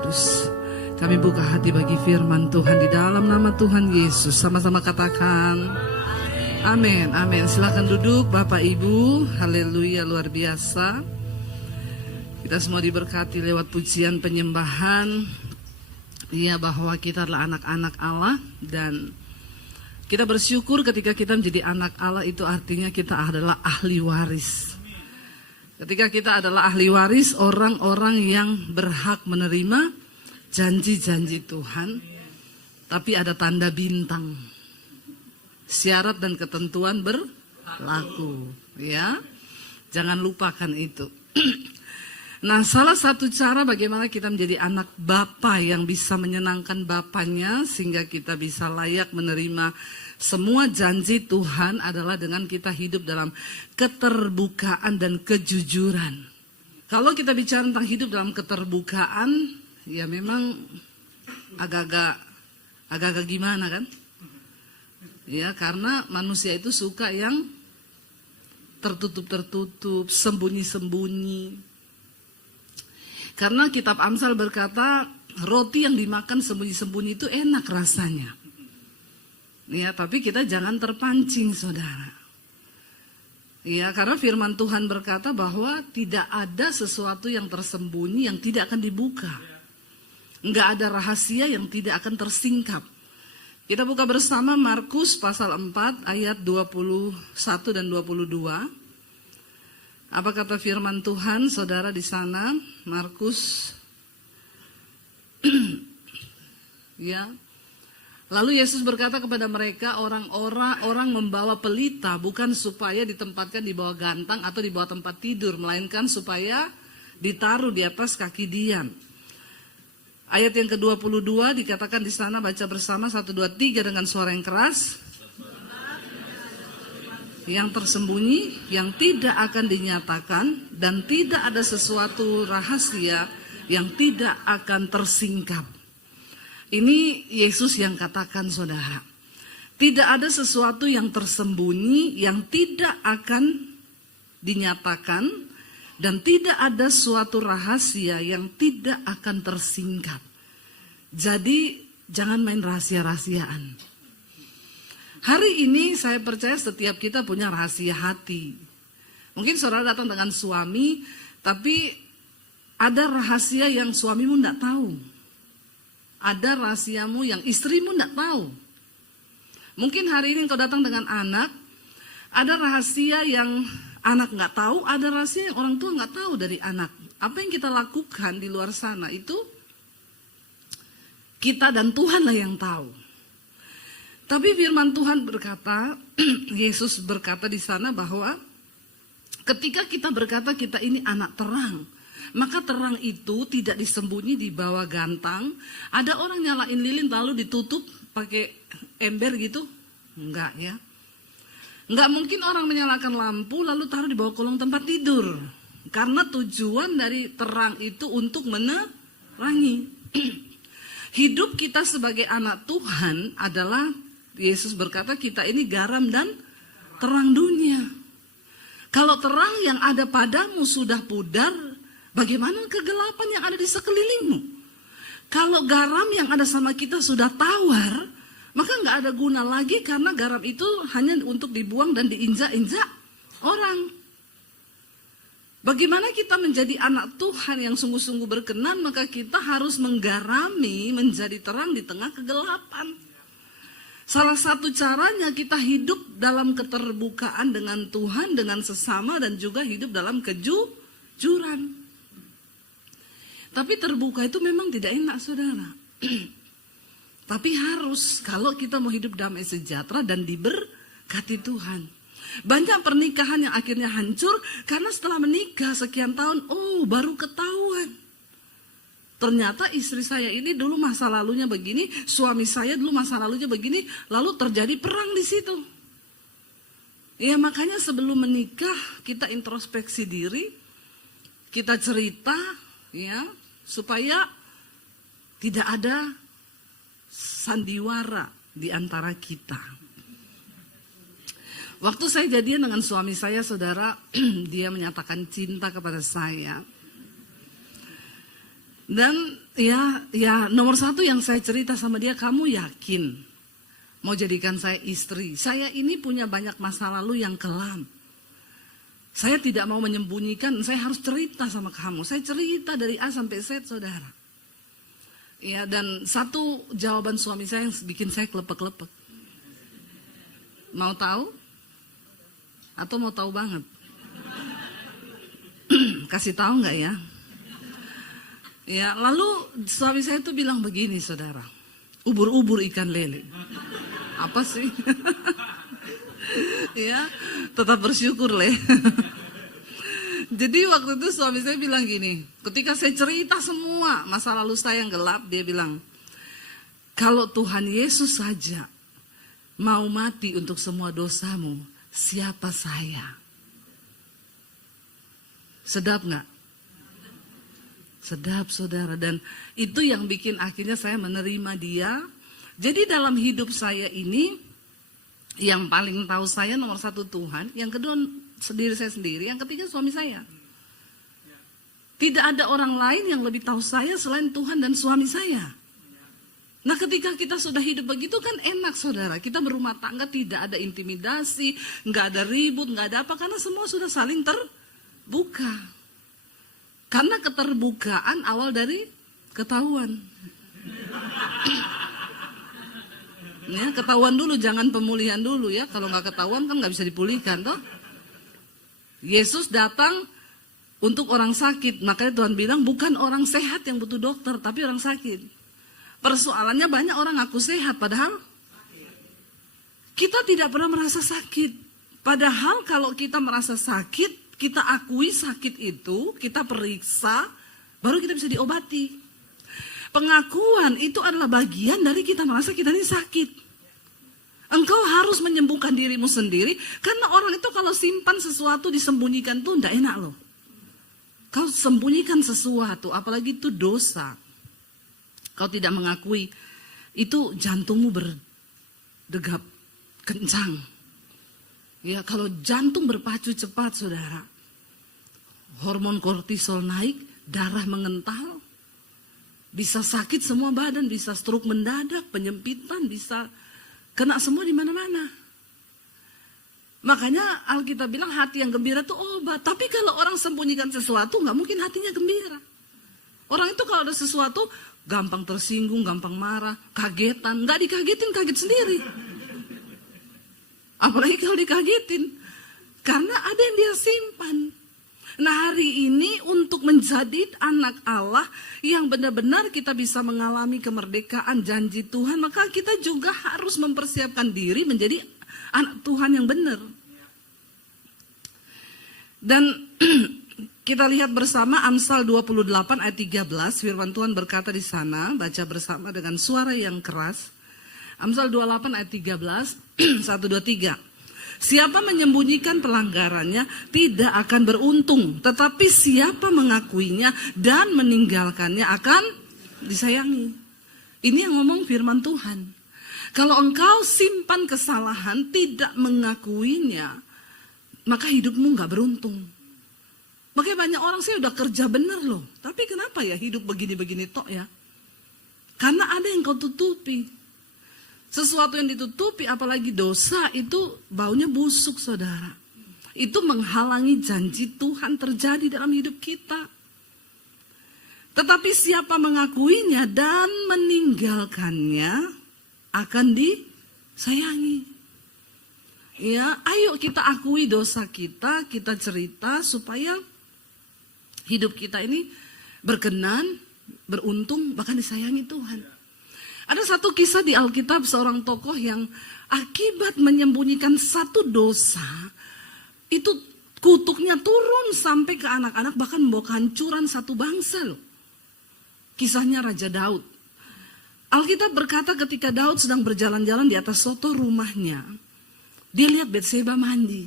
Kudus. Kami buka hati bagi firman Tuhan di dalam nama Tuhan Yesus. Sama-sama katakan amin, amin. Silakan duduk Bapak Ibu. Haleluya, luar biasa. Kita semua diberkati lewat pujian penyembahan. Ya, bahwa kita adalah anak-anak Allah. Dan kita bersyukur ketika kita menjadi anak Allah, itu artinya kita adalah ahli waris. Ketika kita adalah ahli waris, orang-orang yang berhak menerima janji-janji Tuhan, tapi ada tanda bintang. Syarat dan ketentuan berlaku, ya. Jangan lupakan itu. Nah, salah satu cara bagaimana kita menjadi anak Bapa yang bisa menyenangkan Bapanya sehingga kita bisa layak menerima semua janji Tuhan adalah dengan kita hidup dalam keterbukaan dan kejujuran. Kalau kita bicara tentang hidup dalam keterbukaan, ya memang agak-agak gimana kan? Ya, karena manusia itu suka yang tertutup-tertutup, sembunyi-sembunyi. Karena kitab Amsal berkata, roti yang dimakan sembunyi-sembunyi itu enak rasanya. Ya, tapi kita jangan terpancing, saudara. Ya, karena firman Tuhan berkata bahwa tidak ada sesuatu yang tersembunyi yang tidak akan dibuka. Enggak ada rahasia yang tidak akan tersingkap. Kita buka bersama Markus pasal 4 ayat 21 dan 22. Apa kata firman Tuhan, saudara, di sana? Markus ya. Lalu Yesus berkata kepada mereka, orang membawa pelita bukan supaya ditempatkan di bawah gantang atau di bawah tempat tidur, melainkan supaya ditaruh di atas kaki dian. Ayat yang ke-22 dikatakan di sana, baca bersama 1, 2, 3 dengan suara yang keras. Yang tersembunyi, yang tidak akan dinyatakan, dan tidak ada sesuatu rahasia yang tidak akan tersingkap. Ini Yesus yang katakan, saudara. Tidak ada sesuatu yang tersembunyi yang tidak akan dinyatakan, dan tidak ada suatu rahasia yang tidak akan tersingkap. Jadi jangan main rahasia-rahasiaan. Hari ini saya percaya setiap kita punya rahasia hati. Mungkin saudara datang dengan suami, tapi ada rahasia yang suamimu tidak tahu. Ada rahasiamu yang istrimu tidak tahu. Mungkin hari ini kau datang dengan anak, ada rahasia yang anak nggak tahu, ada rahasia yang orang tua nggak tahu dari anak. Apa yang kita lakukan di luar sana itu kita dan Tuhanlah yang tahu. Tapi firman Tuhan berkata, Yesus berkata di sana bahwa ketika kita berkata kita ini anak terang, maka terang itu tidak disembunyi di bawah gantang. Ada orang nyalain lilin lalu ditutup pakai ember gitu? Enggak, ya. Enggak mungkin orang menyalakan lampu lalu taruh di bawah kolong tempat tidur. Karena tujuan dari terang itu untuk menerangi. Hidup kita sebagai anak Tuhan adalah, Yesus berkata kita ini garam dan terang dunia. Kalau terang yang ada padamu sudah pudar, bagaimana kegelapan yang ada di sekelilingmu? Kalau garam yang ada sama kita sudah tawar, maka nggak ada guna lagi karena garam itu hanya untuk dibuang dan diinjak-injak orang. Bagaimana kita menjadi anak Tuhan yang sungguh-sungguh berkenan, maka kita harus menggarami menjadi terang di tengah kegelapan. Salah satu caranya kita hidup dalam keterbukaan dengan Tuhan, dengan sesama, dan juga hidup dalam kejujuran. Tapi terbuka itu memang tidak enak, saudara. Tapi harus kalau kita mau hidup damai sejahtera dan diberkati Tuhan. Banyak pernikahan yang akhirnya hancur karena setelah menikah sekian tahun, baru ketahuan. Ternyata istri saya ini dulu masa lalunya begini, suami saya dulu masa lalunya begini, lalu terjadi perang di situ. Ya, makanya sebelum menikah kita introspeksi diri, kita cerita, ya, supaya tidak ada sandiwara di antara kita. Waktu saya jadian dengan suami saya, saudara, dia menyatakan cinta kepada saya. Dan ya nomor satu yang saya cerita sama dia, kamu yakin mau jadikan saya istri? Saya ini punya banyak masa lalu yang kelam. Saya tidak mau menyembunyikan, saya harus cerita sama kamu. Saya cerita dari A sampai Z, saudara. Ya, dan satu jawaban suami saya yang bikin saya kelepek-kelepek. Mau tahu? Atau mau tahu banget? Kasih tahu nggak ya? Ya, lalu suami saya itu bilang begini, saudara. Ubur-ubur ikan lele. Apa sih? Ya, tetap bersyukur Le. Jadi waktu itu suami saya bilang gini, ketika saya cerita semua masa lalu saya yang gelap, dia bilang, kalau Tuhan Yesus saja mau mati untuk semua dosamu, siapa saya? Sedap nggak? Sedap, saudara. Dan itu yang bikin akhirnya saya menerima dia. Jadi dalam hidup saya ini, yang paling tahu saya nomor satu Tuhan, yang kedua diri saya sendiri, yang ketiga suami saya. Tidak ada orang lain yang lebih tahu saya selain Tuhan dan suami saya. Nah, ketika kita sudah hidup begitu kan enak, saudara. Kita berumah tangga tidak ada intimidasi, nggak ada ribut, nggak ada apa, karena semua sudah saling terbuka. Karena keterbukaan awal dari ketahuan. Ya, ketahuan dulu, jangan pemulihan dulu ya. Kalau nggak ketahuan kan nggak bisa dipulihkan toh. Yesus datang untuk orang sakit, makanya Tuhan bilang bukan orang sehat yang butuh dokter, tapi orang sakit. Persoalannya banyak orang ngaku sehat, padahal kita tidak pernah merasa sakit. Padahal kalau kita merasa sakit, kita akui sakit itu, kita periksa, baru kita bisa diobati. Pengakuan itu adalah bagian dari kita merasa kita ini sakit. Engkau harus menyembuhkan dirimu sendiri, karena orang itu kalau simpan sesuatu disembunyikan tuh enggak enak loh. Kau sembunyikan sesuatu, apalagi itu dosa. Kau tidak mengakui, itu jantungmu berdegap kencang. Ya, kalau jantung berpacu cepat, saudara, hormon kortisol naik, darah mengental, bisa sakit semua badan, bisa stroke mendadak, penyempitan, bisa kena semua di mana-mana. Makanya Alkitab bilang hati yang gembira itu obat. Tapi kalau orang sembunyikan sesuatu, nggak mungkin hatinya gembira. Orang itu kalau ada sesuatu, gampang tersinggung, gampang marah, kagetan. Nggak dikagetin, kaget sendiri. Apalagi kalau dikagetin. Karena ada yang dia simpan. Nah, hari ini untuk menjadi anak Allah yang benar-benar kita bisa mengalami kemerdekaan janji Tuhan, maka kita juga harus mempersiapkan diri menjadi anak Tuhan yang benar. Dan kita lihat bersama Amsal 28 ayat 13, firman Tuhan berkata di sana, baca bersama dengan suara yang keras. Amsal 28 ayat 13, 1, 2, 3. Siapa menyembunyikan pelanggarannya tidak akan beruntung, tetapi siapa mengakuinya dan meninggalkannya akan disayangi. Ini yang ngomong firman Tuhan. Kalau engkau simpan kesalahan, tidak mengakuinya, maka hidupmu gak beruntung. Makanya banyak orang, saya udah kerja bener loh, tapi kenapa ya hidup begini-begini tok ya? Karena ada yang kau tutupi. Sesuatu yang ditutupi, apalagi dosa, itu baunya busuk, saudara. Itu menghalangi janji Tuhan terjadi dalam hidup kita. Tetapi siapa mengakuinya dan meninggalkannya akan disayangi. Ya, ayo kita akui dosa kita, kita cerita supaya hidup kita ini berkenan, beruntung, bahkan disayangi Tuhan. Ada satu kisah di Alkitab, seorang tokoh yang akibat menyembunyikan satu dosa, itu kutuknya turun sampai ke anak-anak, bahkan membawa kehancuran satu bangsa loh. Kisahnya Raja Daud. Alkitab berkata ketika Daud sedang berjalan-jalan di atas soto rumahnya, dia lihat Batseba mandi.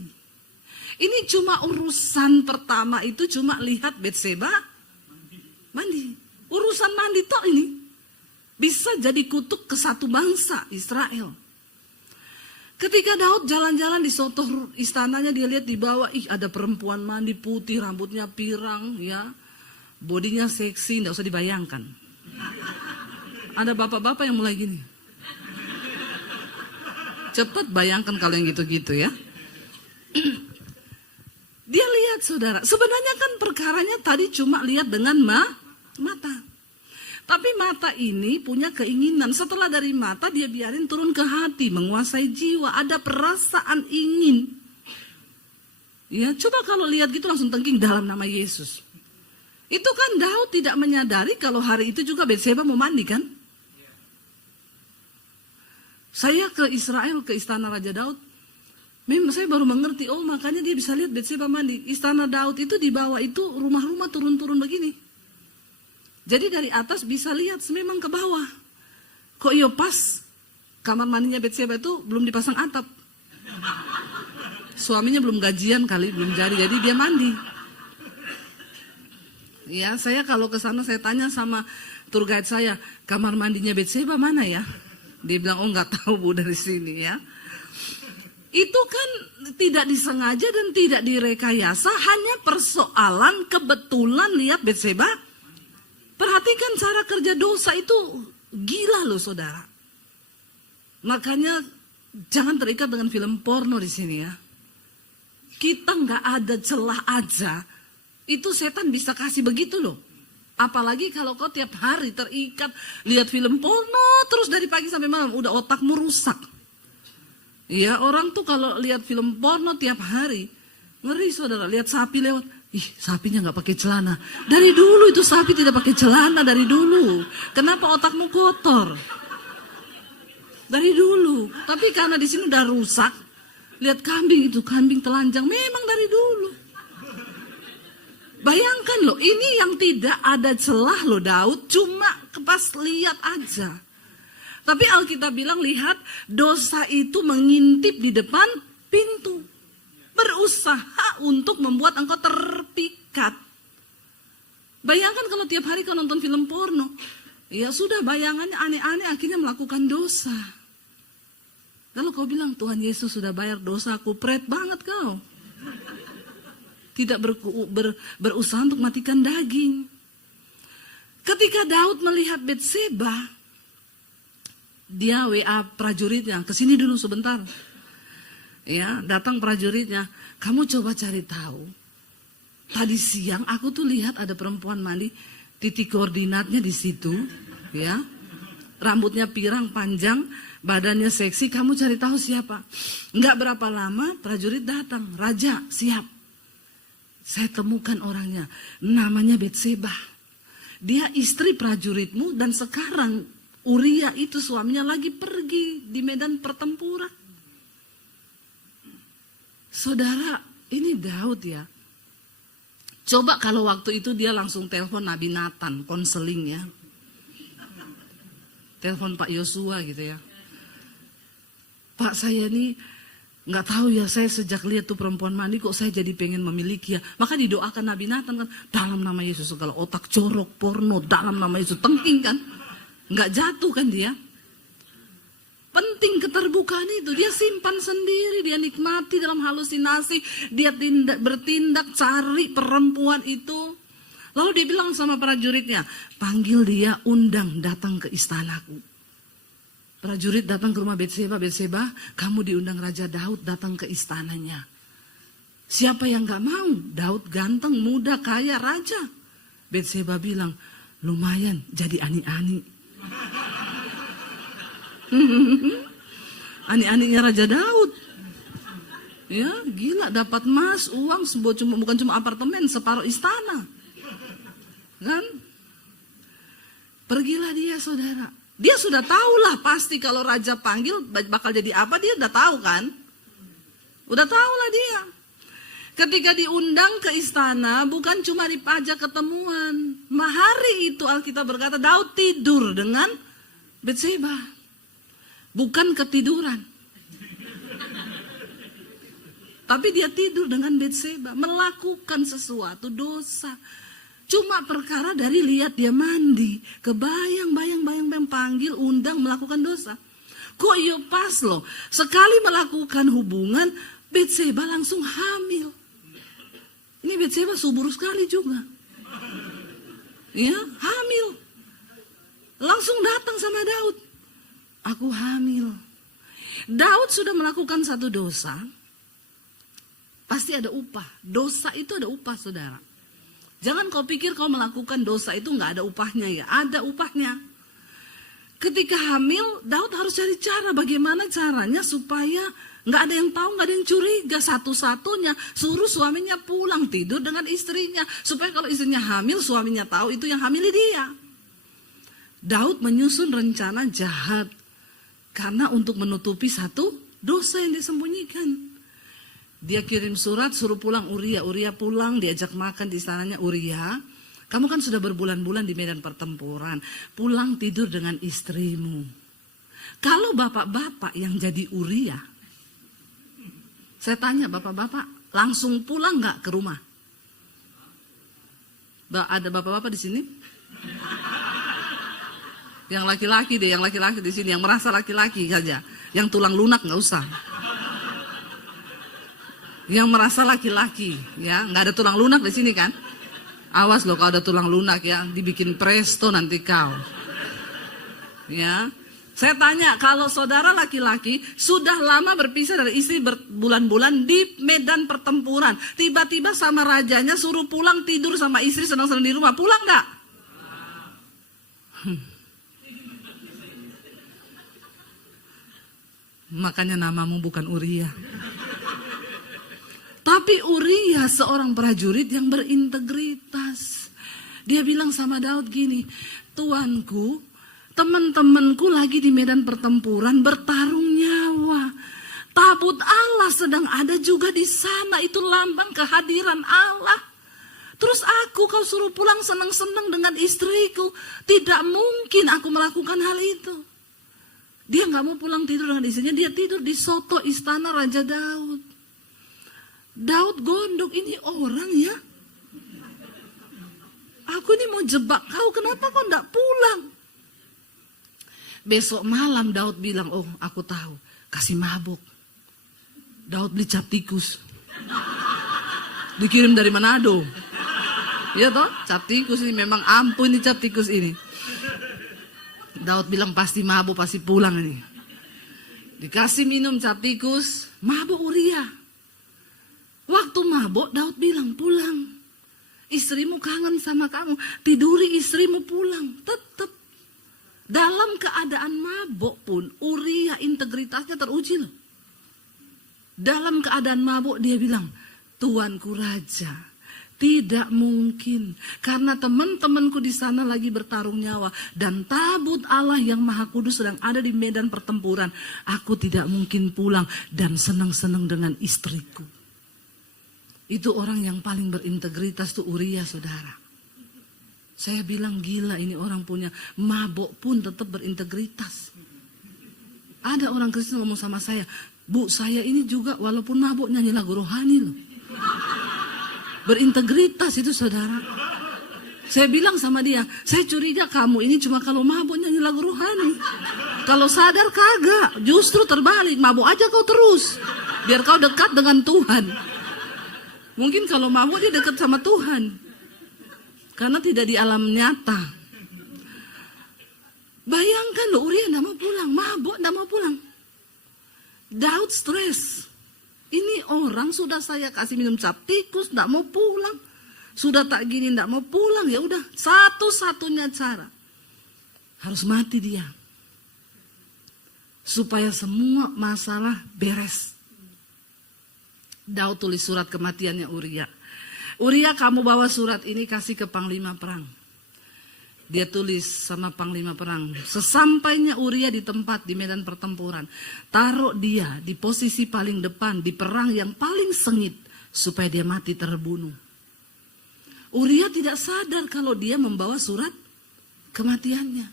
Ini cuma urusan pertama itu, cuma lihat Batseba mandi. Urusan mandi toh ini bisa jadi kutuk ke satu bangsa, Israel. Ketika Daud jalan-jalan di soto istananya, dia lihat di bawah, ada perempuan mandi putih, rambutnya pirang, ya, bodinya seksi, nggak usah dibayangkan. Ada bapak-bapak yang mulai gini. Cepat bayangkan kalau yang gitu-gitu ya. Dia lihat saudara, sebenarnya kan perkaranya tadi cuma lihat dengan mata. Tapi mata ini punya keinginan. Setelah dari mata dia biarin turun ke hati, menguasai jiwa. Ada perasaan ingin. Ya, coba kalau lihat gitu langsung tengking dalam nama Yesus. Itu kan Daud tidak menyadari kalau hari itu juga Batseba mau mandi kan? Saya ke Israel, ke istana Raja Daud. Memang saya baru mengerti, oh makanya dia bisa lihat Batseba mandi. Istana Daud itu di bawah itu rumah-rumah turun-turun begini. Jadi dari atas bisa lihat memang ke bawah. Kok iya pas kamar mandinya Batseba itu belum dipasang atap. Suaminya belum gajian kali, belum jadi dia mandi. Ya, saya kalau ke sana saya tanya sama tour guide saya, kamar mandinya Batseba mana ya? Dia bilang, oh nggak tahu Bu dari sini ya. Itu kan tidak disengaja dan tidak direkayasa, hanya persoalan kebetulan lihat Batseba. Perhatikan cara kerja dosa itu gila loh saudara. Makanya jangan terikat dengan film porno di sini ya. Kita nggak ada celah aja, itu setan bisa kasih begitu loh. Apalagi kalau kau tiap hari terikat lihat film porno terus dari pagi sampai malam, udah otakmu rusak. Ya, orang tuh kalau lihat film porno tiap hari, ngeri saudara, lihat sapi lewat, ih sapinya nggak pakai celana. Dari dulu itu sapi tidak pakai celana dari dulu. Kenapa otakmu kotor? Dari dulu. Tapi karena di sini udah rusak, lihat kambing itu, kambing telanjang, memang dari dulu. Bayangkan loh, ini yang tidak ada celah loh Daud, cuma pas lihat aja. Tapi Alkitab bilang, lihat dosa itu mengintip di depan pintu. Berusaha untuk membuat engkau terpikat. Bayangkan kalau tiap hari kau nonton film porno. Ya sudah, bayangannya aneh-aneh, akhirnya melakukan dosa. Lalu kau bilang, Tuhan Yesus sudah bayar dosa, kupret banget kau. Tidak berusaha untuk matikan daging. Ketika Daud melihat Batseba, dia WA prajuritnya, kesini dulu sebentar. Ya, datang prajuritnya, kamu coba cari tahu. Tadi siang aku tuh lihat ada perempuan mandi, titik koordinatnya di situ, ya. Rambutnya pirang panjang, badannya seksi, kamu cari tahu siapa. Enggak berapa lama prajurit datang, Raja, siap. Saya temukan orangnya, namanya Batseba. Dia istri prajuritmu dan sekarang Uria itu suaminya lagi pergi di medan pertempuran. Saudara, ini Daud ya. Coba kalau waktu itu dia langsung telepon Nabi Nathan, konseling ya. Telepon Pak Yosua gitu ya. Pak, saya nih nggak tahu ya, saya sejak lihat tuh perempuan mandi kok saya jadi pengen memiliki ya. Maka didoakan Nabi Nathan kan, dalam nama Yesus segala otak corok porno, dalam nama Yesus, tengking kan. Nggak jatuh kan dia. Penting keterbukaan itu, dia simpan sendiri, dia nikmati dalam halusinasi, dia bertindak cari perempuan itu. Lalu dia bilang sama prajuritnya, panggil dia, undang datang ke istanaku. Prajurit datang ke rumah Batseba, Batseba, kamu diundang Raja Daud datang ke istananya. Siapa yang gak mau? Daud ganteng, muda, kaya, raja. Batseba bilang, lumayan jadi ani-ani. Ani-aninya Raja Daud. Ya, gila, dapat emas, uang, bukan cuma apartemen, separuh istana. Kan? Pergilah dia saudara. Dia sudah tahulah pasti kalau raja panggil bakal jadi apa, dia udah tahu kan? Udah tahulah dia. Ketika diundang ke istana bukan cuma dipajak ketemuan. Hari itu Alkitab berkata Daud tidur dengan Batseba. Bukan ketiduran. Tapi dia tidur dengan Batseba, melakukan sesuatu dosa. Cuma perkara dari lihat dia mandi, kebayang-bayang panggil, undang, melakukan dosa. Kok iya pas loh, sekali melakukan hubungan, Batseba langsung hamil. Ini Batseba subur sekali juga. Ya, hamil. Langsung datang sama Daud. Aku hamil. Daud sudah melakukan satu dosa. Pasti ada upah. Dosa itu ada upah, saudara. Jangan kau pikir kau melakukan dosa itu nggak ada upahnya ya. Ada upahnya. Ketika hamil, Daud harus cari cara. Bagaimana caranya supaya nggak ada yang tahu, nggak ada yang curiga. Satu-satunya suruh suaminya pulang tidur dengan istrinya. Supaya kalau istrinya hamil, suaminya tahu itu yang hamili dia. Daud menyusun rencana jahat. Karena untuk menutupi satu dosa yang disembunyikan. Dia kirim surat suruh pulang Uria. Uria pulang, diajak makan di istananya. Uria, kamu kan sudah berbulan-bulan di medan pertempuran. Pulang tidur dengan istrimu. Kalau bapak-bapak yang jadi Uria, saya tanya bapak-bapak, langsung pulang nggak ke rumah? Ada bapak-bapak di sini? Yang laki-laki deh, yang laki-laki di sini, yang merasa laki-laki saja. Yang tulang lunak nggak usah. Yang merasa laki-laki, ya, nggak ada tulang lunak di sini kan? Awas loh kalau ada tulang lunak ya, dibikin presto nanti kau. Ya, saya tanya kalau saudara laki-laki sudah lama berpisah dari istri berbulan-bulan di medan pertempuran, tiba-tiba sama rajanya suruh pulang tidur sama istri senang-senang di rumah, pulang nggak? Makanya namamu bukan Uria. Tapi Uria seorang prajurit yang berintegritas. Dia bilang sama Daud gini, Tuanku, teman-temanku lagi di medan pertempuran bertarung nyawa. Tabut Allah sedang ada juga di sana, itu lambang kehadiran Allah. Terus kau suruh pulang senang-senang dengan istriku. Tidak mungkin aku melakukan hal itu. Dia gak mau pulang tidur dengan istrinya, dia tidur di soto istana Raja Daud. Daud gondok, ini orang ya. Aku ini mau jebak kau, kenapa kau enggak pulang? Besok malam Daud bilang, oh aku tahu, kasih mabuk. Daud beli cap tikus. Dikirim dari Manado. Iya toh, cap tikus ini memang ampun nih cap tikus ini. Daud bilang pasti mabuk, pasti pulang ini. Dikasih minum cap tikus, mabuk Uria. Waktu mabuk Daud bilang pulang. Istrimu kangen sama kamu, tiduri istrimu pulang. Tetap dalam keadaan mabuk pun Uria integritasnya teruji loh. Dalam keadaan mabuk dia bilang, Tuanku Raja, tidak mungkin karena teman-temanku di sana lagi bertarung nyawa dan tabut Allah yang Maha Kudus sedang ada di medan pertempuran. Aku tidak mungkin pulang dan senang-senang dengan istriku. Itu orang yang paling berintegritas tuh Uria, saudara. Saya bilang gila ini orang punya mabok pun tetap berintegritas. Ada orang Kristen ngomong sama saya, Bu, saya ini juga walaupun mabok nyanyi lagu rohani loh. Berintegritas itu, saudara. Saya bilang sama dia, saya curiga kamu ini cuma kalau mabuk nyanyi lagu rohani. Kalau sadar kagak, justru terbalik, mabuk aja kau terus. Biar kau dekat dengan Tuhan. Mungkin kalau mabuk dia dekat sama Tuhan. Karena tidak di alam nyata. Bayangkan loh, Uria tidak mau pulang, mabuk tidak mau pulang. Daud stres. Ini orang sudah saya kasih minum cap tikus, tidak mau pulang. Sudah tak gini, tidak mau pulang. Ya udah, satu-satunya cara. Harus mati dia. Supaya semua masalah beres. Daud tulis surat kematiannya Uria. Uria, kamu bawa surat ini kasih ke panglima perang. Dia tulis sama panglima perang. Sesampainya Uria di tempat di medan pertempuran, taruh dia di posisi paling depan di perang yang paling sengit supaya dia mati terbunuh. Uria tidak sadar kalau dia membawa surat kematiannya.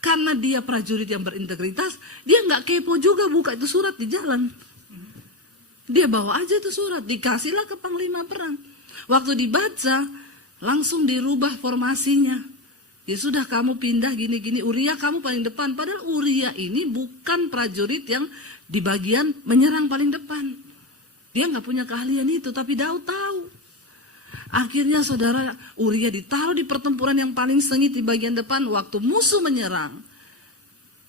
Karena dia prajurit yang berintegritas, dia nggak kepo juga buka itu surat di jalan. Dia bawa aja itu surat, dikasihlah ke panglima perang. Waktu dibaca, langsung dirubah formasinya. Ya sudah, kamu pindah gini-gini, Uria kamu paling depan. Padahal Uria ini bukan prajurit yang di bagian menyerang paling depan. Dia nggak punya keahlian itu, tapi Daud tahu. Akhirnya saudara, Uria ditaruh di pertempuran yang paling sengit di bagian depan. Waktu musuh menyerang,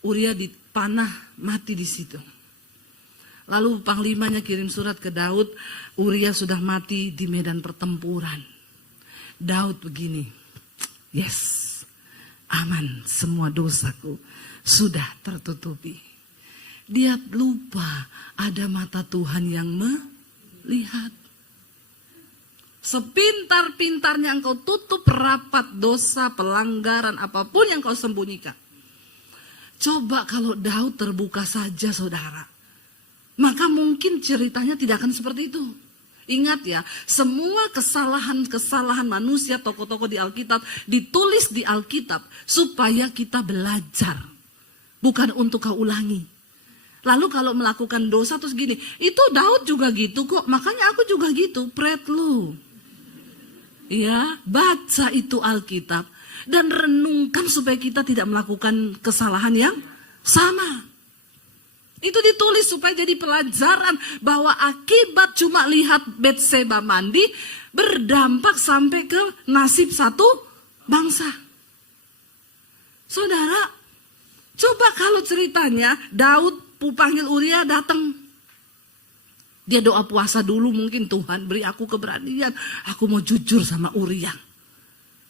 Uria dipanah mati di situ. Lalu panglimanya kirim surat ke Daud, Uria sudah mati di medan pertempuran. Daud begini, yes, aman, semua dosaku sudah tertutupi. Dia lupa ada mata Tuhan yang melihat. Sepintar-pintarnya engkau tutup rapat dosa, pelanggaran, apapun yang kau sembunyikan. Coba kalau Daud terbuka saja saudara, maka mungkin ceritanya tidak akan seperti itu. Ingat ya, semua kesalahan-kesalahan manusia, tokoh-tokoh di Alkitab, ditulis di Alkitab supaya kita belajar. Bukan untuk kau ulangi. Lalu kalau melakukan dosa terus gini, itu Daud juga gitu kok, makanya aku juga gitu, pret lu. Ya, baca itu Alkitab dan renungkan supaya kita tidak melakukan kesalahan yang sama. Itu ditulis supaya jadi pelajaran bahwa akibat cuma lihat Betseba mandi berdampak sampai ke nasib satu bangsa. Saudara, coba kalau ceritanya Daud panggil Uria datang. Dia doa puasa dulu mungkin, Tuhan beri aku keberanian, aku mau jujur sama Uria.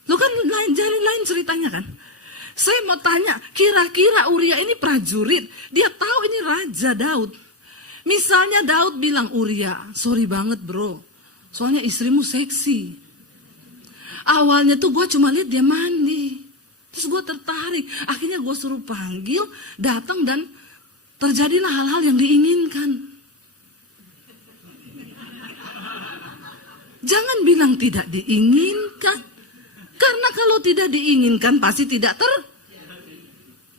Lu kan lain ceritanya kan. Saya mau tanya, kira-kira Uria ini prajurit, dia tahu ini Raja Daud. Misalnya Daud bilang, Uria, sorry banget bro, soalnya istrimu seksi. Awalnya tuh gue cuma lihat dia mandi, terus gue tertarik. Akhirnya gue suruh panggil, datang dan terjadilah hal-hal yang diinginkan. Jangan bilang tidak diinginkan. Karena kalau tidak diinginkan pasti tidak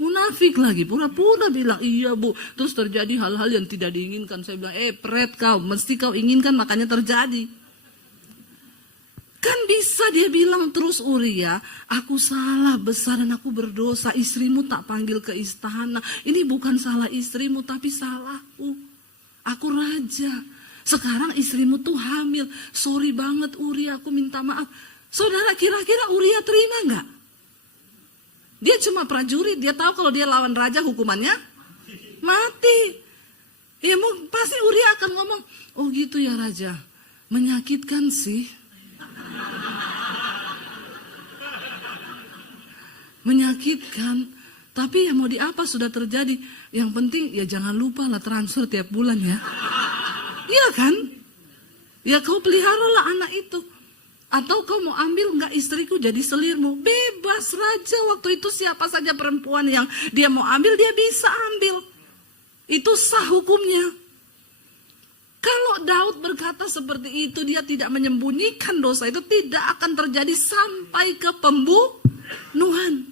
munafik lagi, pura-pura bilang iya bu, terus terjadi hal-hal yang tidak diinginkan. Saya bilang pret kau, mesti kau inginkan makanya terjadi. Kan bisa dia bilang terus Uria, aku salah besar dan aku berdosa, istrimu tak panggil ke istana. Ini bukan salah istrimu tapi salahku, aku raja. Sekarang istrimu tuh hamil, sorry banget Uria, aku minta maaf. Saudara, kira-kira Uria terima enggak? Dia cuma prajurit, dia tahu kalau dia lawan raja hukumannya mati. Ya pasti Uria akan ngomong, oh gitu ya raja, menyakitkan sih. Menyakitkan, tapi ya mau diapa sudah terjadi. Yang penting ya jangan lupa lah transfer tiap bulan ya. Iya kan? Ya kau peliharalah anak itu. Atau kau mau ambil enggak istriku jadi selirmu, bebas raja. Waktu itu siapa saja perempuan yang dia mau ambil dia bisa ambil. Itu sah hukumnya. Kalau Daud berkata seperti itu, dia tidak menyembunyikan dosa itu, tidak akan terjadi sampai ke pembunuhan.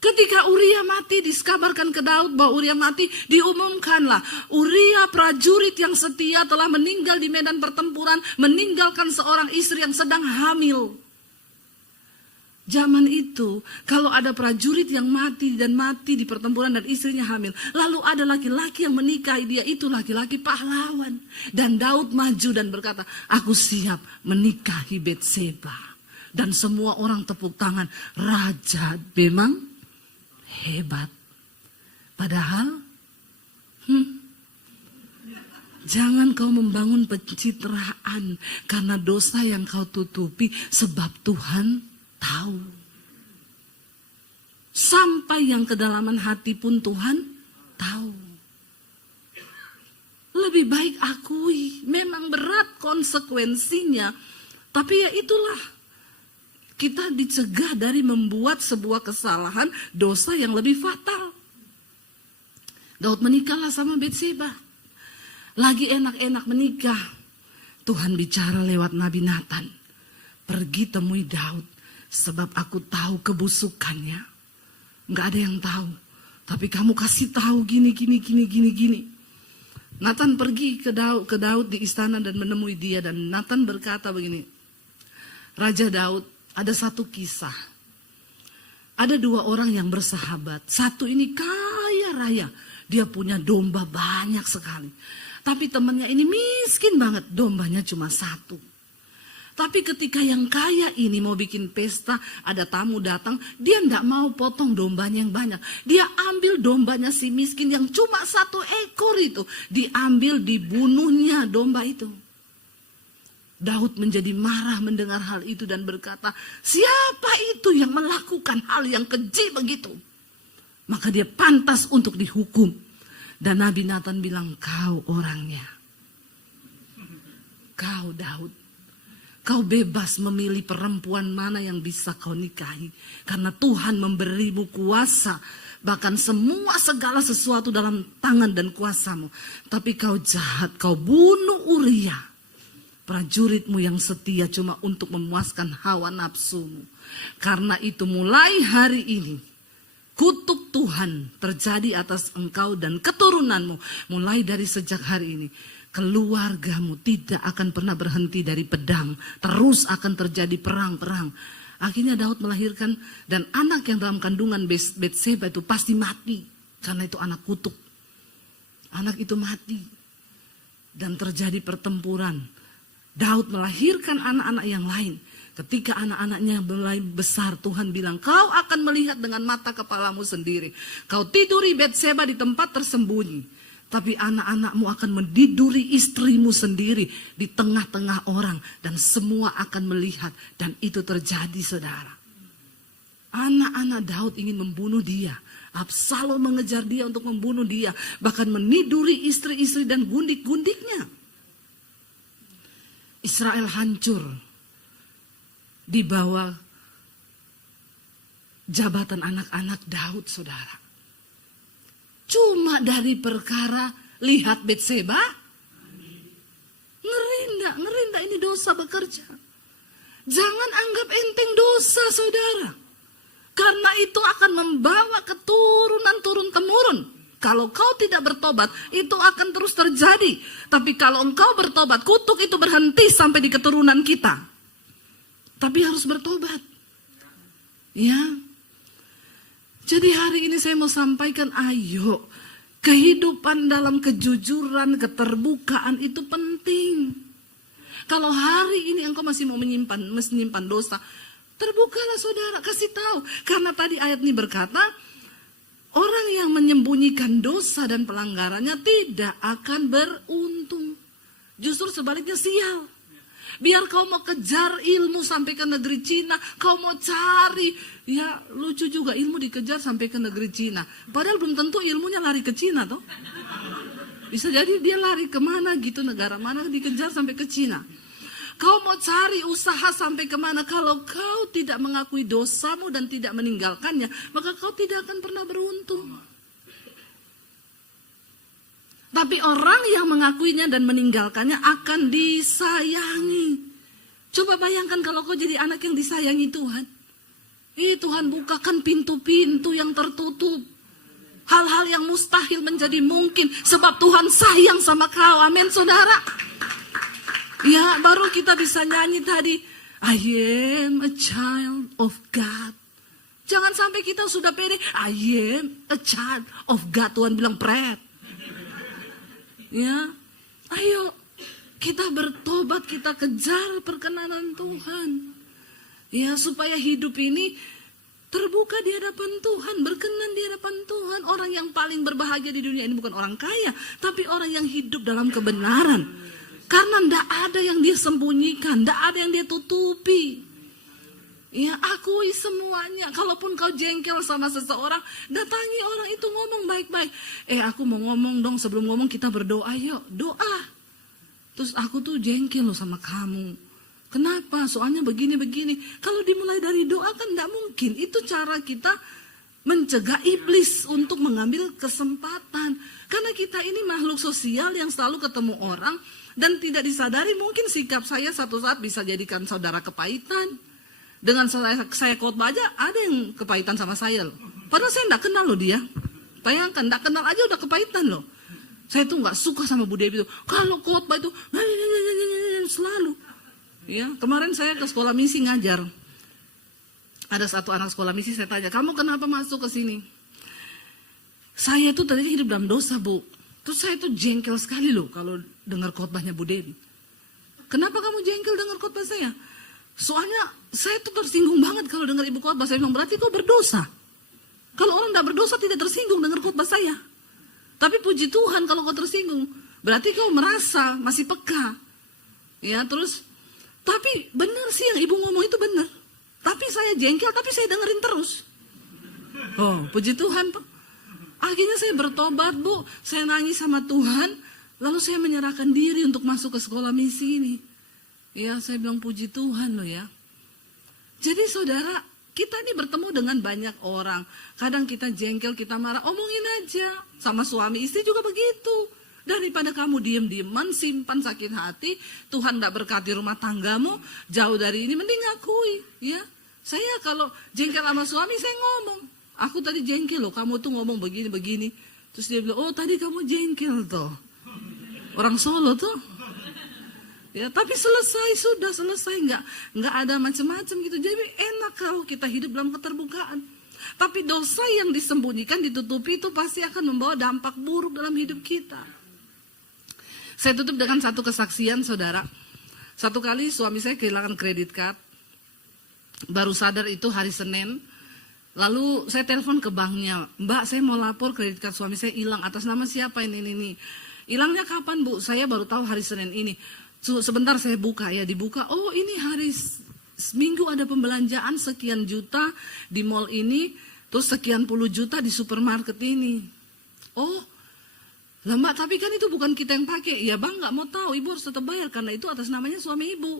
Ketika Uria mati, dikabarkan ke Daud bahwa Uria mati, diumumkanlah Uria prajurit yang setia telah meninggal di medan pertempuran, meninggalkan seorang istri yang sedang hamil. Zaman itu, kalau ada prajurit yang mati di pertempuran dan istrinya hamil, lalu ada laki-laki yang menikahi dia, itu laki-laki pahlawan. Dan Daud maju dan berkata, aku siap menikahi Betseba. Dan semua orang tepuk tangan, raja memang hebat. Padahal jangan kau membangun pencitraan karena dosa yang kau tutupi, sebab Tuhan tahu. Sampai yang kedalaman hati pun Tuhan tahu. Lebih baik akui, memang berat konsekuensinya, tapi ya itulah. Kita dicegah dari membuat sebuah kesalahan, dosa yang lebih fatal. Daud menikahlah sama Betseba. Lagi enak-enak menikah, Tuhan bicara lewat Nabi Nathan. Pergi temui Daud, sebab aku tahu kebusukannya. Enggak ada yang tahu, tapi kamu kasih tahu gini. Nathan pergi ke Daud di istana dan menemui dia. Dan Nathan berkata begini, Raja Daud, ada satu kisah. Ada dua orang yang bersahabat. Satu ini kaya raya. Dia punya domba banyak sekali. Tapi temannya ini miskin banget. Dombanya cuma satu. Tapi ketika yang kaya ini mau bikin pesta, ada tamu datang, dia tidak mau potong dombanya yang banyak. Dia ambil dombanya si miskin yang cuma 1 ekor itu. Diambil, dibunuhnya domba itu. Daud menjadi marah mendengar hal itu dan berkata, siapa itu yang melakukan hal yang keji begitu? Maka dia pantas untuk dihukum. Dan Nabi Nathan bilang, kau orangnya. Kau Daud. Kau bebas memilih perempuan mana yang bisa kau nikahi. Karena Tuhan memberimu kuasa. Bahkan semua segala sesuatu dalam tangan dan kuasamu. Tapi kau jahat, kau bunuh Uria. Prajuritmu yang setia cuma untuk memuaskan hawa nafsumu. Karena itu mulai hari ini. Kutuk Tuhan terjadi atas engkau dan keturunanmu. Mulai dari sejak hari ini. Keluargamu tidak akan pernah berhenti dari pedang. Terus akan terjadi perang-perang. Akhirnya Daud melahirkan. Dan anak yang dalam kandungan Betseba itu pasti mati. Karena itu anak kutuk. Anak itu mati. Dan terjadi pertempuran. Daud melahirkan anak-anak yang lain. Ketika anak-anaknya mulai besar, Tuhan bilang, kau akan melihat dengan mata kepalamu sendiri. Kau tiduri Betseba di tempat tersembunyi. Tapi anak-anakmu akan mendiduri istrimu sendiri di tengah-tengah orang. Dan semua akan melihat. Dan itu terjadi, saudara. Anak-anak Daud ingin membunuh dia. Absalom mengejar dia untuk membunuh dia. Bahkan meniduri istri-istri dan gundik-gundiknya. Israel hancur. Di bawah jabatan anak-anak Daud, saudara. Cuma dari perkara lihat Betseba. Ngeri enggak ini dosa bekerja. Jangan anggap enteng dosa, saudara. Karena itu akan membawa keturunan turun-temurun. Kalau kau tidak bertobat, itu akan terus terjadi. Tapi kalau engkau bertobat, kutuk itu berhenti sampai di keturunan kita. Tapi harus bertobat. Ya. Jadi hari ini saya mau sampaikan, ayo. Kehidupan dalam kejujuran, keterbukaan itu penting. Kalau hari ini engkau masih mau menyimpan dosa, terbukalah saudara, kasih tahu. Karena tadi ayat ini berkata, orang yang menyembunyikan dosa dan pelanggarannya tidak akan beruntung. Justru sebaliknya sial. Biar kau mau kejar ilmu sampai ke negeri Cina, kau mau cari, ya lucu juga ilmu dikejar sampai ke negeri Cina. Padahal belum tentu ilmunya lari ke Cina toh. Bisa jadi dia lari kemana gitu, negara mana dikejar sampai ke Cina. Kau mau cari usaha sampai kemana, kalau kau tidak mengakui dosamu dan tidak meninggalkannya, maka kau tidak akan pernah beruntung. Tapi orang yang mengakuinya dan meninggalkannya akan disayangi. Coba bayangkan kalau kau jadi anak yang disayangi Tuhan. Tuhan bukakan pintu-pintu yang tertutup. Hal-hal yang mustahil menjadi mungkin. Sebab Tuhan sayang sama kau. Amin saudara. Ya baru kita bisa nyanyi tadi. I am a child of God. Jangan sampai kita sudah pede. I am a child of God. Tuhan bilang pret. Ya, ayo kita bertobat, kita kejar perkenanan Tuhan. Ya, supaya hidup ini terbuka di hadapan Tuhan, berkenan di hadapan Tuhan. Orang yang paling berbahagia di dunia ini bukan orang kaya, tapi orang yang hidup dalam kebenaran. Karena tidak ada yang dia sembunyikan, tidak ada yang dia tutupi. Ya, akui semuanya. Kalaupun kau jengkel sama seseorang, datangi orang itu, ngomong baik-baik. Aku mau ngomong dong, sebelum ngomong kita berdoa, yuk doa. Terus aku tuh jengkel loh sama kamu. Kenapa? Soalnya begini-begini. Kalau dimulai dari doa kan tidak mungkin. Itu cara kita mencegah iblis untuk mengambil kesempatan. Karena kita ini makhluk sosial yang selalu ketemu orang. Dan tidak disadari mungkin sikap saya satu saat bisa jadikan saudara kepahitan. Dengan saya khotbah aja ada yang kepahitan sama saya loh. Padahal saya tidak kenal loh dia. Bayangkan, tidak kenal aja udah kepahitan loh. Saya tuh nggak suka sama Bu Dewi itu. Kalau khotbah itu selalu. Ya, kemarin saya ke sekolah misi ngajar. Ada satu anak sekolah misi, saya tanya, kamu kenapa masuk ke sini? Saya tuh tadinya hidup dalam dosa, Bu. Terus saya tuh jengkel sekali loh kalau dengar khotbahnya Bu Dewi. kenapa kamu jengkel dengar khotbah saya? Soalnya saya tuh tersinggung banget kalau dengar ibu khotbah. Saya bilang, berarti kau berdosa. Kalau orang tidak berdosa tidak tersinggung dengar khotbah saya. Tapi puji Tuhan kalau kau tersinggung, berarti kau merasa masih peka. Ya, terus, tapi benar sih yang ibu ngomong itu benar. Tapi saya jengkel, tapi saya dengerin terus. Oh, puji Tuhan tuh. Akhirnya saya bertobat, Bu. Saya nangis sama Tuhan. Lalu saya menyerahkan diri untuk masuk ke sekolah misi ini. Ya, saya bilang puji Tuhan loh ya. Jadi saudara, kita ini bertemu dengan banyak orang. Kadang kita jengkel, kita marah, omongin aja. Sama suami istri juga begitu. Daripada kamu diem-dieman, simpan sakit hati, Tuhan tidak berkati rumah tanggamu, jauh dari ini, mending ngakui. Ya, saya kalau jengkel sama suami, saya ngomong. Aku tadi jengkel loh, kamu tuh ngomong begini-begini. Terus dia bilang, oh tadi kamu jengkel tuh. Orang Solo tuh. Ya, tapi selesai, sudah selesai. Nggak ada macam-macam gitu. Jadi enak kalau kita hidup dalam keterbukaan. Tapi dosa yang disembunyikan, ditutupi itu pasti akan membawa dampak buruk dalam hidup kita. Saya tutup dengan satu kesaksian saudara. Satu kali suami saya kehilangan kredit card. Baru sadar itu hari Senin. Lalu saya telepon ke banknya, Mbak saya mau lapor kredit card suami saya hilang, atas nama siapa ini. Hilangnya kapan Bu? Saya baru tahu hari Senin ini. Sebentar saya buka ya, dibuka, oh ini hari Minggu ada pembelanjaan sekian juta di mall ini, terus sekian puluh juta di supermarket ini. Oh, lah Mbak tapi kan itu bukan kita yang pakai. Ya Bang nggak mau tahu, Ibu harus tetap bayar karena itu atas namanya suami Ibu.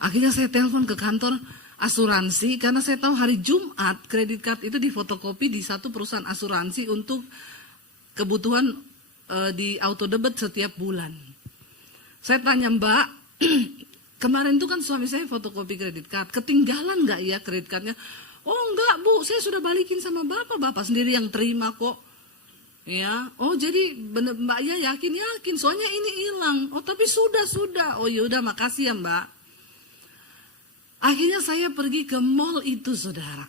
Akhirnya saya telepon ke kantor asuransi karena saya tahu hari Jumat kredit card itu difotokopi di satu perusahaan asuransi untuk kebutuhan di auto debit setiap bulan. Saya tanya Mbak, kemarin itu kan suami saya fotokopi kredit card, ketinggalan nggak ya kredit cardnya? Oh enggak Bu, saya sudah balikin sama Bapak sendiri yang terima kok. Ya, oh jadi bener Mbak ya yakin, soalnya ini hilang. Oh tapi sudah. Oh yaudah makasih ya Mbak. Akhirnya saya pergi ke mall itu saudara.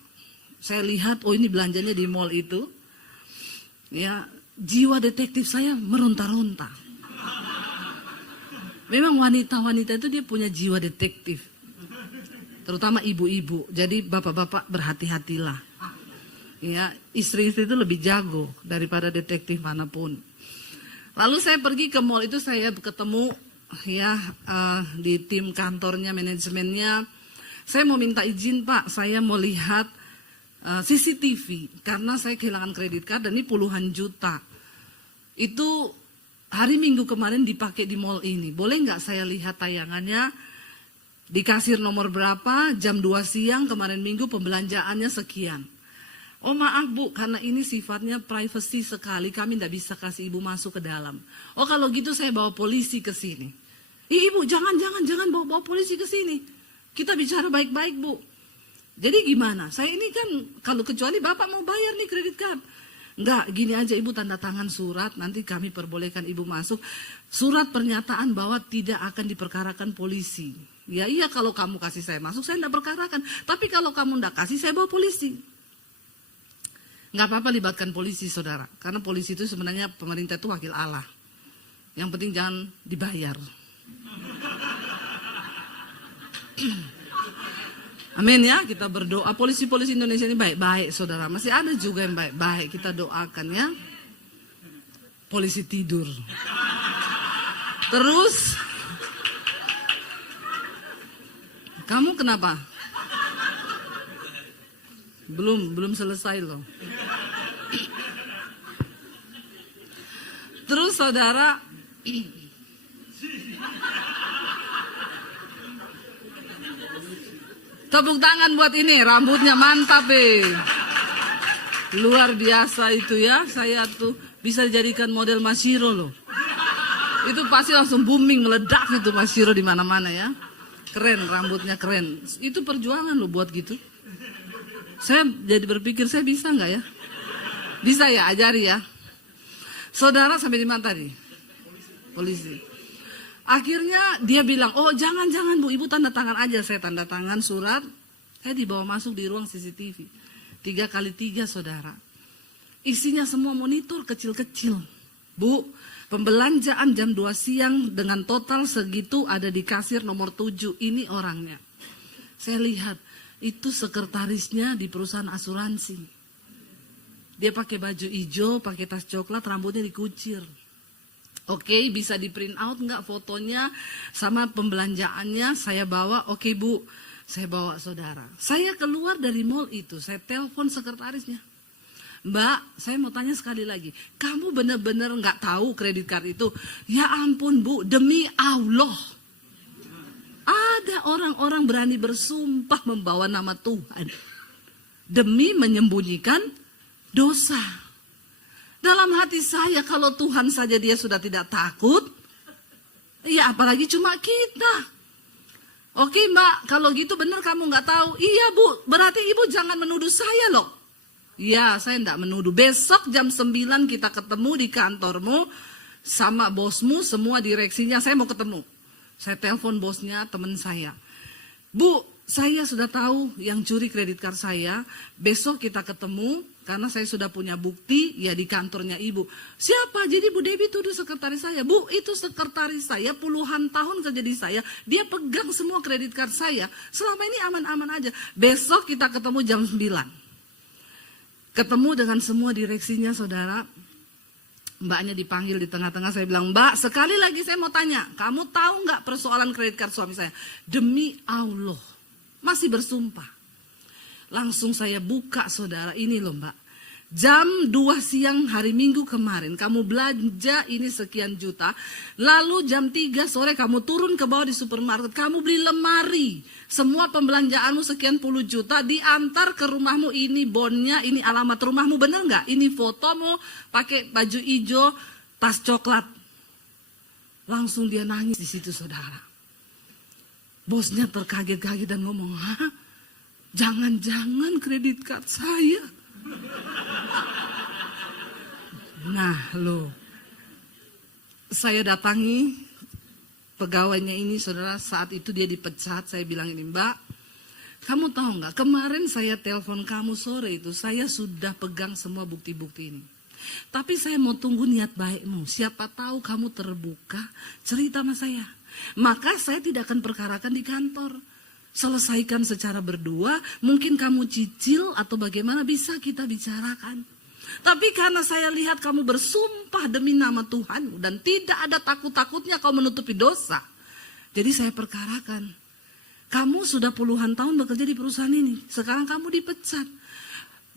Saya lihat, oh ini belanjanya di mall itu. Ya, jiwa detektif saya meronta-ronta. Memang wanita-wanita itu dia punya jiwa detektif. Terutama ibu-ibu. Jadi bapak-bapak berhati-hatilah. Ya, istri-istri itu lebih jago daripada detektif manapun. Lalu saya pergi ke mall itu, saya ketemu ya di tim kantornya, manajemennya. Saya mau minta izin Pak, saya mau lihat CCTV karena saya kehilangan kredit card dan ini puluhan juta. Itu hari Minggu kemarin dipakai di mall ini. Boleh nggak saya lihat tayangannya? Di kasir nomor berapa, jam 2 siang kemarin Minggu pembelanjaannya sekian. Oh maaf Bu, karena ini sifatnya privacy sekali, kami tidak bisa kasih Ibu masuk ke dalam. Oh kalau gitu saya bawa polisi ke sini. Ibu jangan bawa polisi ke sini. Kita bicara baik-baik Bu. Jadi gimana? Saya ini kan kalau kecuali Bapak mau bayar nih kredit card. Enggak, gini aja Ibu tanda tangan surat, nanti kami perbolehkan Ibu masuk. Surat pernyataan bahwa tidak akan diperkarakan polisi. Ya iya kalau kamu kasih saya masuk, saya tidak perkarakan. Tapi kalau kamu tidak kasih, saya bawa polisi. Enggak apa-apa libatkan polisi saudara. Karena polisi itu sebenarnya pemerintah itu wakil Allah. Yang penting jangan dibayar. Amin ya, kita berdoa. Polisi-polisi Indonesia ini baik-baik saudara. Masih ada juga yang baik-baik, kita doakan ya. Polisi tidur. Terus, kamu kenapa? Belum selesai loh. Terus saudara, tepuk tangan buat ini, rambutnya mantap luar biasa itu ya. Saya tuh bisa dijadikan model Mas Shiro loh. Itu pasti langsung booming, meledak itu Mas Shiro di mana-mana ya. Keren, rambutnya keren. Itu perjuangan loh buat gitu. Saya jadi berpikir saya bisa nggak ya? Bisa ya, ajari ya. Saudara sampai di mana tadi? Polisi. Akhirnya dia bilang, oh jangan Bu, Ibu tanda tangan aja. Saya tanda tangan surat, saya dibawa masuk di ruang CCTV. 3x3 saudara. Isinya semua monitor kecil-kecil. Bu, pembelanjaan jam 2 siang dengan total segitu ada di kasir nomor 7. Ini orangnya. Saya lihat, itu sekretarisnya di perusahaan asuransi. Dia pakai baju hijau, pakai tas coklat, rambutnya dikucir. Oke, bisa di print out nggak fotonya sama pembelanjaannya? Saya bawa, oke Bu, saya bawa saudara. Saya keluar dari mall itu, saya telepon sekretarisnya. Mbak, saya mau tanya sekali lagi, kamu benar-benar nggak tahu kredit card itu? Ya ampun Bu, demi Allah. Ada orang-orang berani bersumpah membawa nama Tuhan demi menyembunyikan dosa. Dalam hati saya, kalau Tuhan saja dia sudah tidak takut, ya apalagi cuma kita. Oke Mbak, kalau gitu benar kamu nggak tahu. Iya Bu, berarti Ibu jangan menuduh saya loh. Ya, saya tidak menuduh. Besok jam 9 kita ketemu di kantormu sama bosmu, semua direksinya. Saya mau ketemu. Saya telepon bosnya, teman saya. Bu, saya sudah tahu yang curi kredit card saya. Besok kita ketemu karena saya sudah punya bukti ya di kantornya Ibu. Siapa? Jadi Bu Debbie tuduh sekretaris saya. Bu, itu sekretaris saya puluhan tahun kerja di saya. Dia pegang semua kredit card saya. Selama ini aman-aman aja. Besok kita ketemu jam 9. Ketemu dengan semua direksinya saudara. Mbaknya dipanggil di tengah-tengah. Saya bilang, Mbak sekali lagi saya mau tanya. Kamu tahu nggak persoalan kredit card suami saya? Demi Allah. Masih bersumpah. Langsung saya buka saudara. Ini loh Mbak. Jam 2 siang hari Minggu kemarin. Kamu belanja ini sekian juta. Lalu jam 3 sore kamu turun ke bawah di supermarket. Kamu beli lemari. Semua pembelanjaanmu sekian puluh juta diantar ke rumahmu, ini bonnya, ini alamat rumahmu, bener nggak? Ini fotomu, pakai baju hijau, tas coklat. Langsung dia nangis di situ saudara. Bosnya terkaget-kaget dan ngomong, hah? Jangan-jangan kredit card saya. Nah loh, saya datangi pegawainya ini saudara, saat itu dia dipecat. Saya bilang ini, Mbak, kamu tahu nggak, kemarin saya telepon kamu sore itu, saya sudah pegang semua bukti-bukti ini. Tapi saya mau tunggu niat baikmu, siapa tahu kamu terbuka cerita sama saya. Maka saya tidak akan perkarakan di kantor. Selesaikan secara berdua, mungkin kamu cicil atau bagaimana bisa kita bicarakan. Tapi karena saya lihat kamu bersumpah demi nama Tuhan dan tidak ada takut-takutnya kau menutupi dosa. Jadi saya perkarakan. Kamu sudah puluhan tahun bekerja di perusahaan ini. Sekarang kamu dipecat.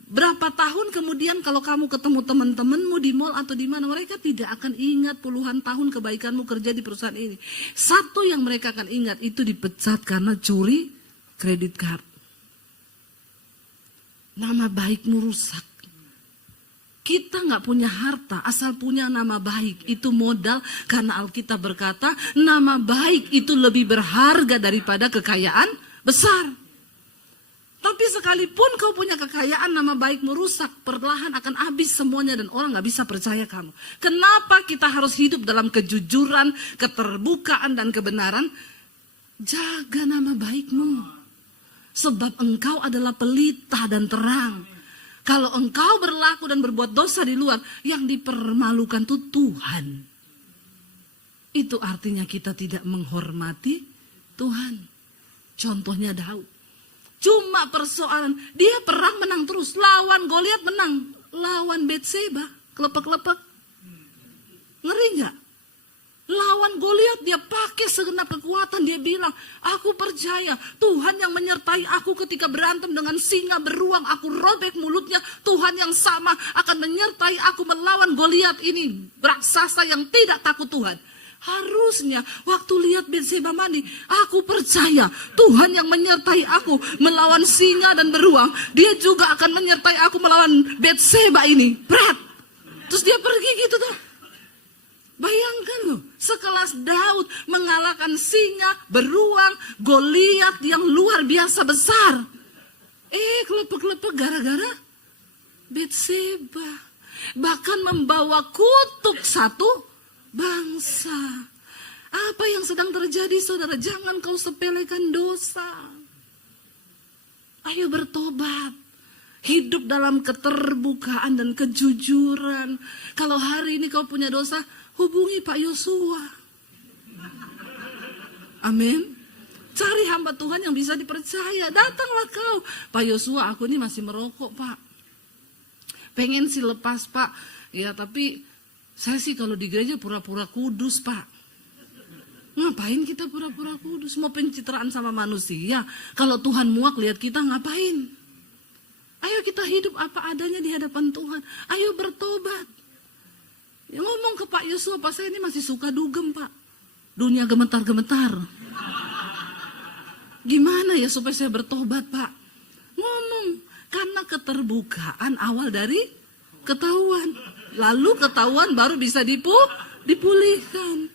Berapa tahun kemudian kalau kamu ketemu teman-temanmu di mall atau di mana, mereka tidak akan ingat puluhan tahun kebaikanmu kerja di perusahaan ini. Satu yang mereka akan ingat itu dipecat karena curi kredit card. Nama baikmu rusak. Kita nggak punya harta, asal punya nama baik. Itu modal, karena Alkitab berkata, nama baik itu lebih berharga daripada kekayaan besar. Tapi sekalipun kau punya kekayaan, nama baikmu rusak, perlahan akan habis semuanya dan orang gak bisa percaya kamu. Kenapa kita harus hidup dalam kejujuran, keterbukaan dan kebenaran? Jaga nama baikmu. Sebab engkau adalah pelita dan terang. Kalau engkau berlaku dan berbuat dosa di luar, yang dipermalukan itu Tuhan. Itu artinya kita tidak menghormati Tuhan. Contohnya Daud. Cuma persoalan, dia perang menang terus. Lawan Goliat menang. Lawan Betseba, kelepek-kelepek. Ngeri gak? Lawan Goliat dia pakai segenap kekuatan. Dia bilang, aku percaya Tuhan yang menyertai aku ketika berantem dengan singa beruang. Aku robek mulutnya. Tuhan yang sama akan menyertai aku melawan Goliat ini. Raksasa yang tidak takut Tuhan. Harusnya waktu lihat Betseba mandi, aku percaya Tuhan yang menyertai aku melawan singa dan beruang, dia juga akan menyertai aku melawan Betseba ini. Berat. Terus dia pergi gitu tuh. Bayangkan loh, sekelas Daud mengalahkan singa, beruang, Goliat yang luar biasa besar. Kelepek-kelepek gara-gara Betseba. Bahkan membawa kutuk satu bangsa. Apa yang sedang terjadi saudara? Jangan kau sepelekan dosa. Ayo bertobat. Hidup dalam keterbukaan dan kejujuran. Kalau hari ini kau punya dosa, hubungi Pak Yosua. Amin. Cari hamba Tuhan yang bisa dipercaya. Datanglah kau. Pak Yosua, aku ini masih merokok, Pak. Pengen sih lepas, Pak. Ya, tapi saya sih kalau di gereja pura-pura kudus, Pak. Ngapain kita pura-pura kudus? Mau pencitraan sama manusia. Kalau Tuhan muak lihat kita, ngapain? Ayo kita hidup apa adanya di hadapan Tuhan. Ayo bertobat. Ya, ngomong ke Pak Yosua, Pak saya ini masih suka dugem, Pak. Dunia gemetar-gemetar. Gimana ya supaya saya bertobat, Pak? Ngomong. Karena keterbukaan awal dari ketahuan. Lalu ketahuan baru bisa dipulihkan.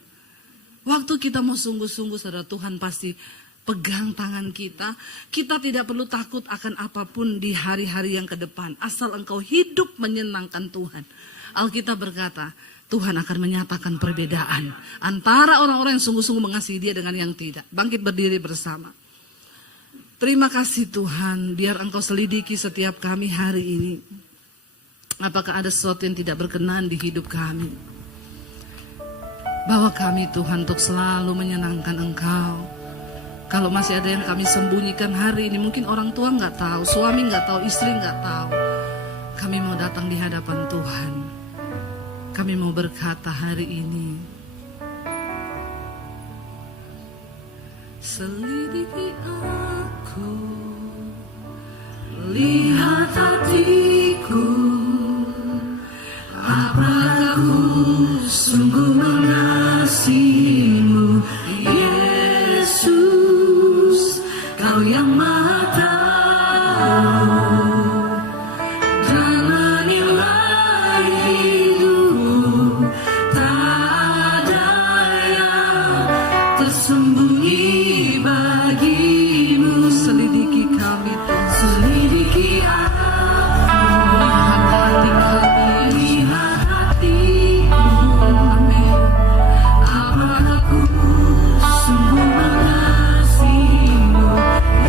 Waktu kita mau sungguh-sungguh, saudara, Tuhan pasti pegang tangan kita. Kita tidak perlu takut akan apapun di hari-hari yang ke depan. Asal engkau hidup menyenangkan Tuhan. Alkitab berkata, Tuhan akan menyatakan perbedaan antara orang-orang yang sungguh-sungguh mengasihi Dia dengan yang tidak. Bangkit berdiri bersama. Terima kasih Tuhan, biar engkau selidiki setiap kami hari ini. Apakah ada sesuatu yang tidak berkenan di hidup kami? Bawa kami Tuhan untuk selalu menyenangkan Engkau. Kalau masih ada yang kami sembunyikan hari ini, mungkin orang tua nggak tahu, suami nggak tahu, istri nggak tahu. Kami mau datang di hadapan Tuhan. Kami mau berkata hari ini, selidiki aku, lihat hatiku, apakah aku sungguh mengasihimu, Yesus, Kau yang Maha Tahu, dan menilai hidupku, tak ada yang tersembunyi bagimu. Selidiki kami, selidiki aku, lihat hatiku, amin. Apakah aku sungguh mengasihimu,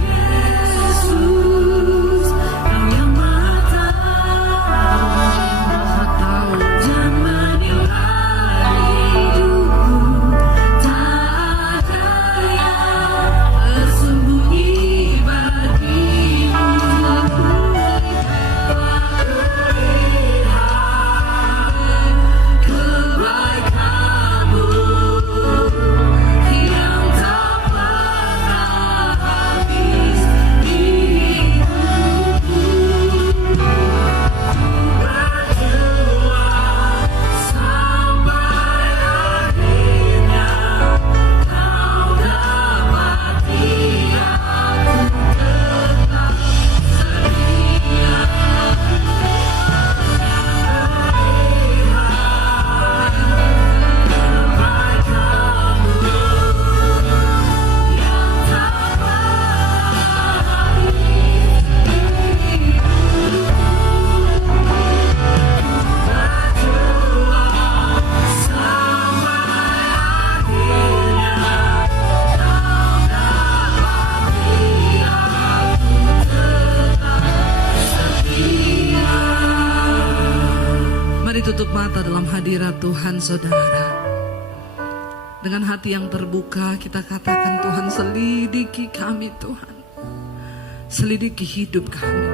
Yesus, Kau yang Maha Tahu, dan menilai hidupku, tak ada yang tersembunyi bagimu. Kebaikan-Mu yang tak pernah habis di hidupku. Berjuang sampai akhirnya Kau dapati aku tetap setia. Mari tutup mata dalam hadirat Tuhan, saudara. Dengan hati yang terbuka kita katakan, Tuhan selidiki kami Tuhan. Selidiki hidup kami.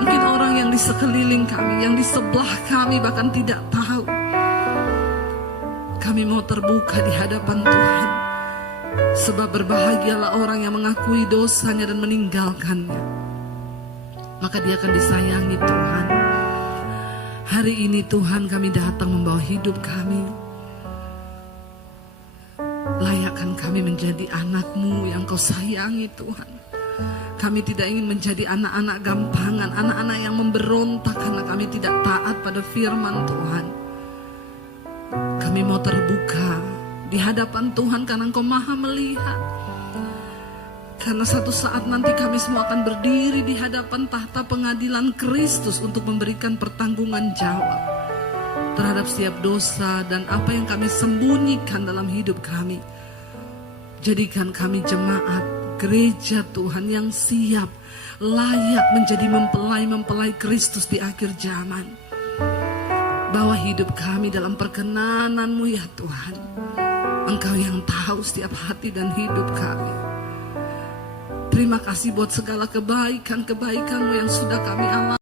Mungkin orang yang di sekeliling kami, yang di sebelah kami bahkan tidak tahu. Kami mau terbuka di hadapan Tuhan. Sebab berbahagialah orang yang mengakui dosanya dan meninggalkannya. Maka dia akan disayangi Tuhan. Hari ini Tuhan kami datang membawa hidup kami. Layakkan kami menjadi anak-Mu yang Kau sayangi Tuhan. Kami tidak ingin menjadi anak-anak gampangan, anak-anak yang memberontak karena kami tidak taat pada firman Tuhan. Kami mau terbuka di hadapan Tuhan karena Engkau maha melihat. Karena satu saat nanti kami semua akan berdiri di hadapan tahta pengadilan Kristus untuk memberikan pertanggungan jawab terhadap setiap dosa dan apa yang kami sembunyikan dalam hidup kami. Jadikan kami jemaat gereja Tuhan yang siap, layak menjadi mempelai-mempelai Kristus di akhir zaman. Bawa hidup kami dalam perkenanan-Mu ya Tuhan. Engkau yang tahu setiap hati dan hidup kami. Terima kasih buat segala kebaikan-kebaikan-Mu yang sudah kami alami.